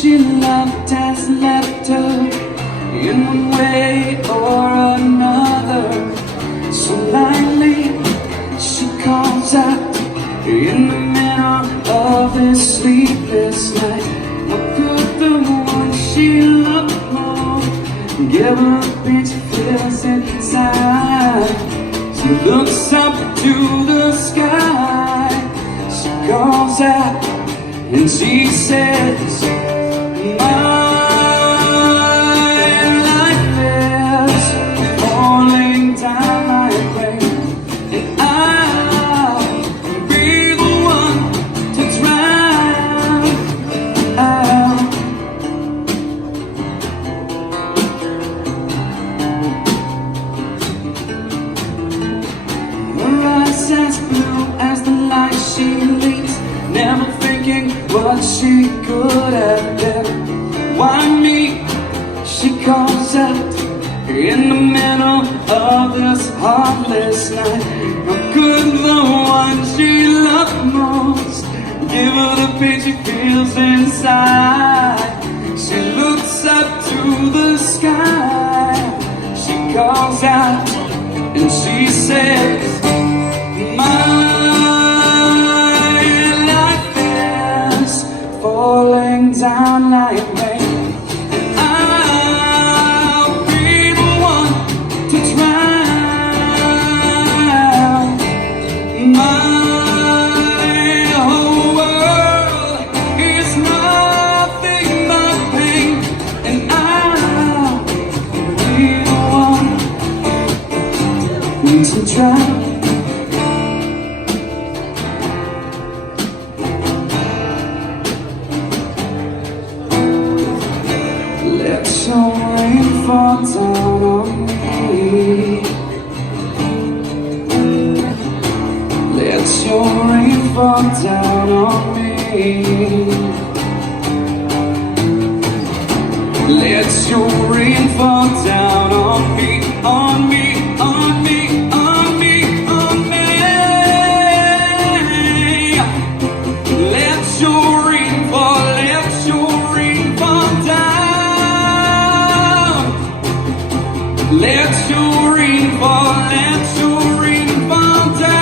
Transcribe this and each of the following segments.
she loved has left her in one way or another. So lightly she calls out in the middle of this sleepless night. What could the one she loved more give her a pinch of feels inside? She looks up to the sky, she calls out and she says, my life is falling down like rain, and I'll be the one to drown out. Her eyes as blue as the light she leaves, never thinking what she could have been. Why me? She calls out in the middle of this heartless night. How could the one she loved most give her the pain she feels inside? She looks up to the sky, she calls out and she says, falling down like rain, and I'll be the one to drown. My whole world is nothing but pain, and I'll be the one to drown. Let your rain fall down on me. Let your rain fall down on me. Let your rain fall down on me, on me, on me, on me, on me. Let your rain fall, let your rain fall down. Let your rain fall, let your rain fall down.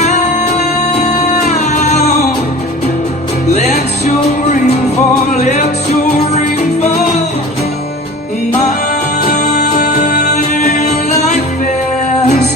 Let your rain fall, let your rain fall. My life is